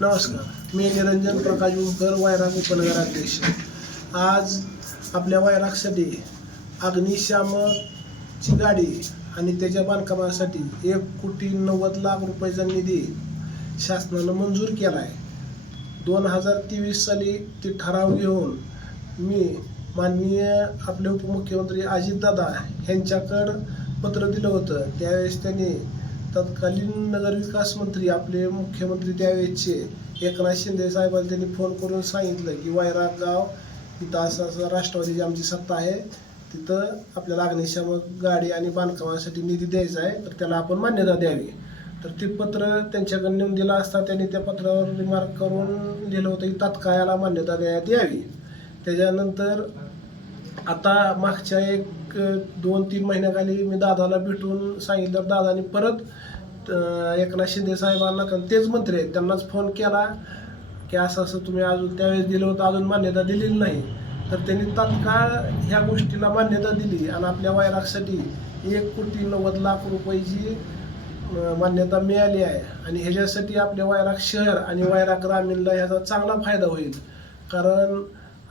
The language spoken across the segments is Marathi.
नमस्कार. मी निरंजन प्रकाश उमकर वायराग उपनगराध्यक्ष आज आपल्या वायरागसाठी अग्निशामकची गाडी आणि त्याच्या बांधकामासाठी एक कोटी नव्वद लाख रुपयाचा निधी शासनानं मंजूर केला आहे दोन हजार तेवीस साली ते ठराव घेऊन मी माननीय आपले उपमुख्यमंत्री अजितदादा यांच्याकडं पत्र दिलं होतं. त्यावेळेस त्यांनी तत्कालीन नगरविकास मंत्री आपले मुख्यमंत्री त्यावेळेचे एकनाथ शिंदे साहेबांनी त्यांनी फोन करून सांगितलं की वायराग गाव तिथं असं असं राष्ट्रवादीची आमची सत्ता आहे तिथं आपल्याला अग्निशामक गाडी आणि बांधकामासाठी निधी द्यायचा आहे तर त्याला आपण मान्यता द्यावी. तर ते पत्र त्यांच्याकडे नेऊन दिलं असता त्यांनी त्या पत्रावर रिमार्क करून लिहिलं होतं की तात्काळाला मान्यता देण्यात यावी. त्याच्यानंतर आता मागच्या एक दोन तीन महिन्याखाली मी दादाला भेटून सांगितलं दादाने परत एकनाथ शिंदे साहेबांना कारण तेच मंत्री आहेत. त्यांनाच फोन केला की असं असं तुम्ही अजून त्यावेळेस दिलं होतं अजून मान्यता दिलेली नाही. तर त्यांनी तात्काळ ह्या गोष्टीला मान्यता दिली आणि आपल्या वायरागसाठी एक कोटी नव्वद लाख रुपयाची मान्यता मिळाली आहे. आणि ह्याच्यासाठी आपल्या वायराग शहर आणि वायराग ग्रामीणला ह्याचा चांगला फायदा होईल. कारण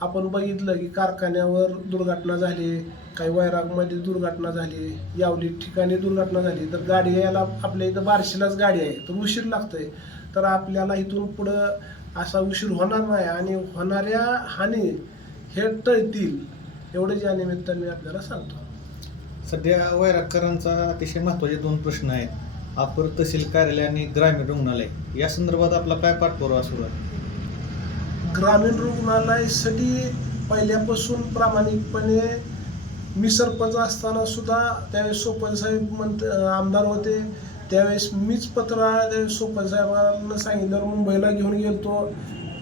आपण बघितलं की कारखान्यावर दुर्घटना झाली काही वैरागमध्ये दुर्घटना झाली यावली ठिकाणी दुर्घटना झाली तर गाडी यायला आपल्या इथं बारशीलाच गाडी आहे तर उशीर लागतोय. तर आपल्याला इथून पुढं असा उशीर होणार नाही आणि होणाऱ्या हानी हे टळतील एवढंच या निमित्ताने मी आपल्याला सांगतो. सध्या वैरागकरांचा अतिशय महत्त्वाचे दोन प्रश्न आहेत. अपर तहसील कार्यालय आणि ग्रामीण रुग्णालय. या संदर्भात आपला काय पाठपुरावा सुरू आहे? ग्रामीण रुग्णालयासाठी पहिल्यापासून प्रामाणिकपणे मी सरपंच असताना सुद्धा त्यावेळेस सोपन साहेब मंत आमदार होते. त्यावेळेस मीच पत्र त्यावेळेस सोपन साहेबांना सांगितल्यावर मुंबईला घेऊन गेलतो.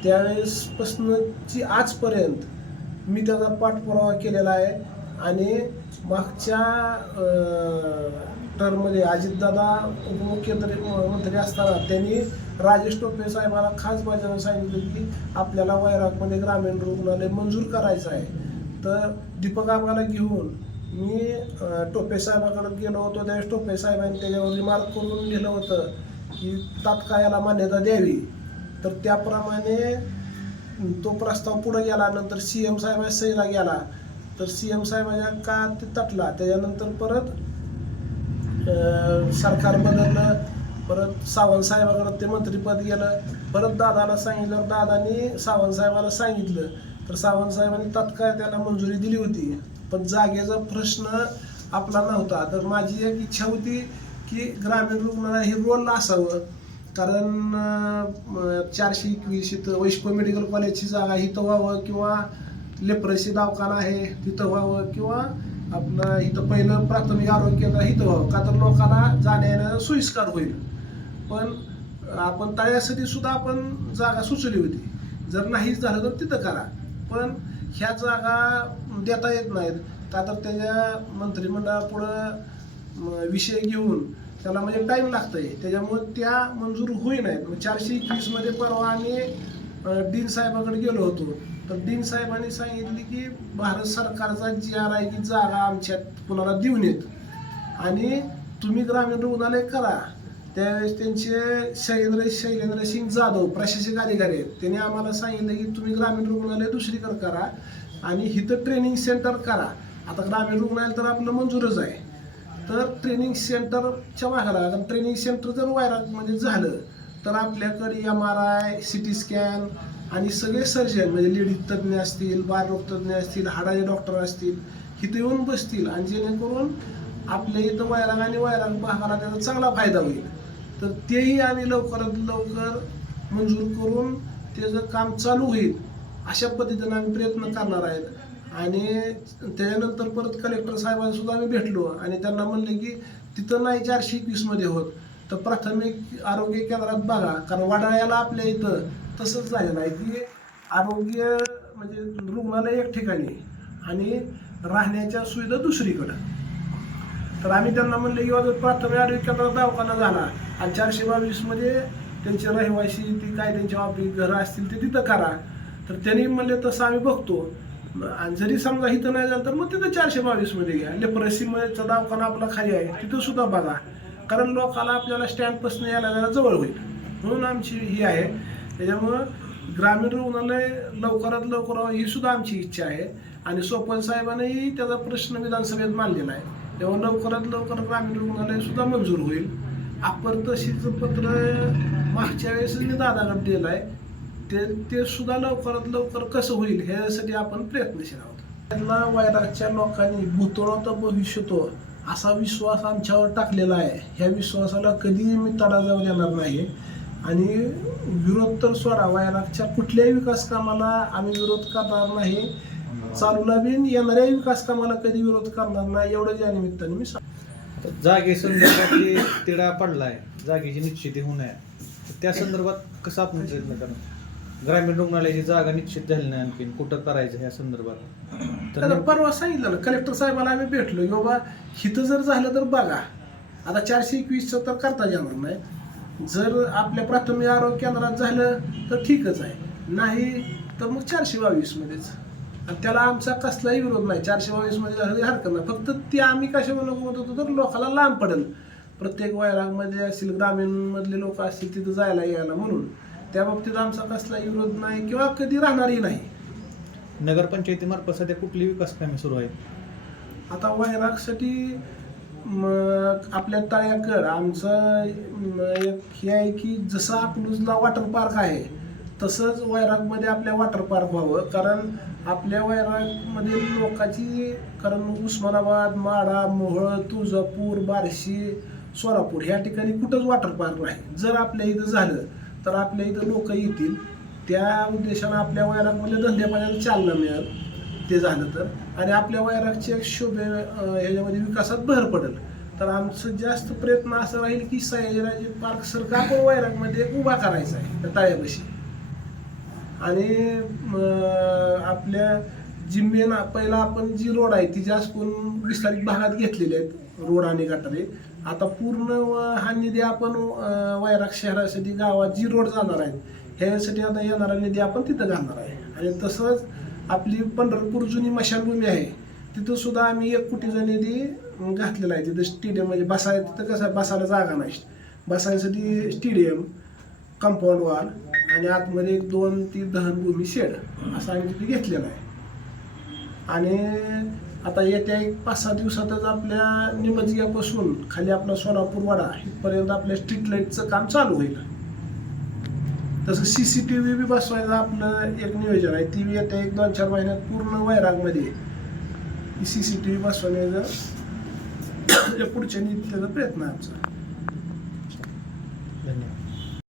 त्यावेळेसपासूनची आजपर्यंत मी त्याचा पाठपुरावा केलेला आहे. आणि मागच्या टर्ममध्ये अजितदादा उपमुख्यमंत्री मंत्री असताना त्यांनी राजेश टोपे साहेबांना खास बाजारात सांगितलं की आपल्याला वैरागमध्ये ग्रामीण रुग्णालय मंजूर करायचं आहे. तर दीपक आम्हाला घेऊन मी टोपे साहेबाकडे गेलो होतो. त्यावेळेस टोपे साहेबांनी त्याच्यावर रिमार्क करून लिहिलं होतं की तात्काळ याला मान्यता द्यावी. तर त्याप्रमाणे तो प्रस्ताव पुढे गेला नंतर सी एम साहेबांच्या सहीला गेला. तर सी एम साहेबांच्या का ते तटला. त्याच्यानंतर परत सरकार बदललं परत सावंतसाहेबाकडं ते मंत्रीपद गेलं परत दादाला सांगितलं दादानी सावंत साहेबाला सांगितलं तर सावंत साहेबांनी तात्काळ त्याला मंजुरी दिली होती. पण जागेचा प्रश्न आपला नव्हता. तर माझी एक इच्छा होती की ग्रामीण रुग्णालय हे रोल असावं. कारण चारशे एकवीस इथं वैष्णव मेडिकल कॉलेजची जागा इथं व्हावं किंवा लेप्रसी दवाखाना आहे तिथं व्हावं किंवा आपलं इथं पहिलं प्राथमिक आरोग्य केंद्र इथं व्हावं. का तर लोकांना जाण्या येण्याला सोयीस्कार होईल. पण आपण तळ्यासाठी सुद्धा आपण जागा सुचवली होती. जर नाहीच झालं तर तिथं करा. पण ह्या जागा देता येत नाहीत. का तर त्याच्या मंत्रिमंडळापुढं विषय घेऊन त्याला म्हणजे टाईम लागतंय. त्याच्यामुळे त्या मंजूर होई नाहीत. मग चारशे एकवीसमध्ये परवा आम्ही डीन साहेबाकडे गेलो होतो. तर डीन साहेबांनी सांगितले की भारत सरकारचा जी आर आहे की जागा आमच्यात कुणाला देऊन येत. आणि तुम्ही ग्रामीण रुग्णालय करा. त्यावेळेस त्यांचे शैलेंद्र शैलेंद्र सिंग जाधव प्रशासक अधिकारी आहेत. त्यांनी आम्हाला सांगितलं की तुम्ही ग्रामीण रुग्णालय दुसरीकडे करा आणि इथं ट्रेनिंग सेंटर करा. आता ग्रामीण रुग्णालय तर आपलं मंजूरच आहे. तर ट्रेनिंग सेंटरच्या मागाला कारण ट्रेनिंग सेंटर जर म्हणजे झालं तर आपल्याकडे M R I C T scan आणि सगळे सर्जन म्हणजे लेडीज तज्ज्ञ असतील बालरोग तज्ज्ञ असतील हाडाचे डॉक्टर असतील इथे येऊन बसतील आणि जेणेकरून आपल्या इथं वैराग आणि वैराग भागाला त्याचा चांगला फायदा होईल. तर तेही आम्ही लवकरात लवकर मंजूर करून त्याचं काम चालू होईल अशा पद्धतीनं आम्ही प्रयत्न करणार आहेत. आणि त्याच्यानंतर परत कलेक्टर साहेबांना सुद्धा आम्ही भेटलो आणि त्यांना म्हणले की तिथं नाही चारशे एकवीसमध्ये होत. तर प्राथमिक आरोग्य केंद्रात बघा कारण वडाळ्याला आपल्या इथं तसंच झालेलं आहे की आरोग्य म्हणजे रुग्णालय एक ठिकाणी आणि राहण्याच्या सुविधा दुसरीकडं. तर आम्ही त्यांना म्हणलं की बाबा प्राथमिक आरोग्य केंद्रात दवाखाना झाला आणि चारशे बावीसमध्ये त्यांचे रहिवासी ती काय त्यांच्या ऑफिस घरं असतील ते तिथं करा. तर त्यांनी म्हणले तसं आम्ही बघतो. आणि जरी समजा इथं नाही झालं तर मग तिथं चारशे बावीसमध्ये घ्या. लेप्रसीचा दवाखाना आपला खाली आहे तिथं सुद्धा बघा. कारण लोकाला आपल्याला स्टँडपासून यायला जरा जवळ होईल. म्हणून आमची ही आहे. त्याच्यामुळं ग्रामीण रुग्णालय लवकरात लवकर ही सुद्धा आमची इच्छा आहे. आणि सोपन साहेबांनीही त्याचा प्रश्न विधानसभेत मांडलेला आहे. तेव्हा लवकरात लवकर ग्रामीण रुग्णालय सुद्धा मंजूर होईल. आपण तशीच पत्र मागच्या वेळेस मी दादाकडे दिलं आहे. ते ते सुद्धा लवकरात लवकर कसं होईल ह्यासाठी आपण प्रयत्नशील आहोत. त्यांना वैरागच्या लोकांनी भूतोळ तर भविष्यतो असा विश्वास आमच्यावर टाकलेला आहे. ह्या विश्वासाला कधीही मी तडा जाऊ देणार नाही आणि विरोध तर सोडा वैरागच्या कुठल्याही विकास कामाला आम्ही विरोध करणार नाही. चालूला बिन येणाऱ्याही विकास कामाला कधी विरोध करणार नाही एवढं या निमित्ताने मी सांगतो. जागे संदर्भातली तिढा पडलाय जागेची निश्चिती होऊ नये. त्या संदर्भात कसं आपण प्रयत्न करणार? ग्रामीण रुग्णालयाची जागा निश्चित झाली नाही आणखीन. कुठं करायचं ह्या संदर्भात? तर तर परवा सांगितलं कलेक्टर साहेबाला आम्ही भेटलो. की बाबा हिथं जर झालं तर बघा. आता चारशे एकवीसचं तर करता येणार नाही. जर आपल्या प्राथमिक आरोग्य केंद्रात झालं तर ठीकच आहे. नाही तर मग चारशे बावीसमध्येच. आणि त्याला आमचा कसलाही विरोध नाही. चारशे बावीसमध्ये झालं तरी हरकत नाही. फक्त ते आम्ही कशामुळे नको म्हणत होतो तर लोकांना लांब पडेल. प्रत्येक वैरागमध्ये असतील ग्रामीणमधले लोक असतील तिथं जायला यायला. म्हणून त्या बाबतीत आमचा कसलाही विरोध नाही किंवा कधी राहणारही नाही. नगरपंचायतीमार्फत सध्या कुठली विकास कामे सुरू आहेत? आता वैरागसाठी मग आपल्या तळ्याकड आमचं म, एक हे आहे की जसं अकलूजला वॉटर पार्क आहे तसंच वैरागमध्ये आपल्या वॉटर पार्क व्हावं. कारण आपल्या वैरागमध्ये लोकांची कारण उस्मानाबाद माडा मोहळ तुळजापूर बार्शी सोलापूर ह्या ठिकाणी कुठंच वॉटर पार्क नाही. जर आपल्या इथं झालं तर आपल्या इथं लोक येतील. त्या उद्देशानं आपल्या वैरागमध्ये धंद्यापाण्याला चालना मिळेल ते झालं तर. आणि आपल्या वैरागच्या शोभे ह्याच्यामध्ये विकासात भर पडेल. तर आमचं जास्त प्रयत्न असं राहील की सयाजीराजे पार्क सरकार आपण वैरागमध्ये एक उभा करायचा आहे त्या तळ्यापाशी. आणि आपल्या जी मेन पहिला आपण जी रोड आहे ती जास्त करून विस्तारित भागात घेतलेले आहेत रोड आणि गटारे. आता पूर्ण व हा निधी आपण वैराग शहरासाठी गावात जी रोड जाणार आहे ह्यासाठी आता येणारा निधी आपण तिथं घालणार आहे. आणि तसंच आपली पंढरपूर जुनी मशानभूमी आहे तिथं सुद्धा आम्ही एक कोटीचा निधी घातलेला आहे. तिथं स्टेडियम म्हणजे बसाय तिथं कसं बसायला जागा नाही. बसायसाठी स्टेडियम कंपाऊंड वॉल आणि आतमध्ये एक दोन ती दहनभूमी शेड असं आम्ही तिथे घेतलेलं आहे. आणि आता येत्या एक पाच सहा दिवसातच आपल्या निमजग्यापासून खाली आपला सोलापूर वाडा इथपर्यंत आपल्या स्ट्रीट लाईटचं काम चालू होईल. तसं सी सी टी व्ही बी बसवायचं आपलं एक नियोजन आहे. ती येत्या एक दोन चार महिन्यात पूर्ण वैरागमध्ये सी सी टी व्ही बसवण्याचं या पुढच्या नित्याचा प्रयत्न आमचा. धन्यवाद.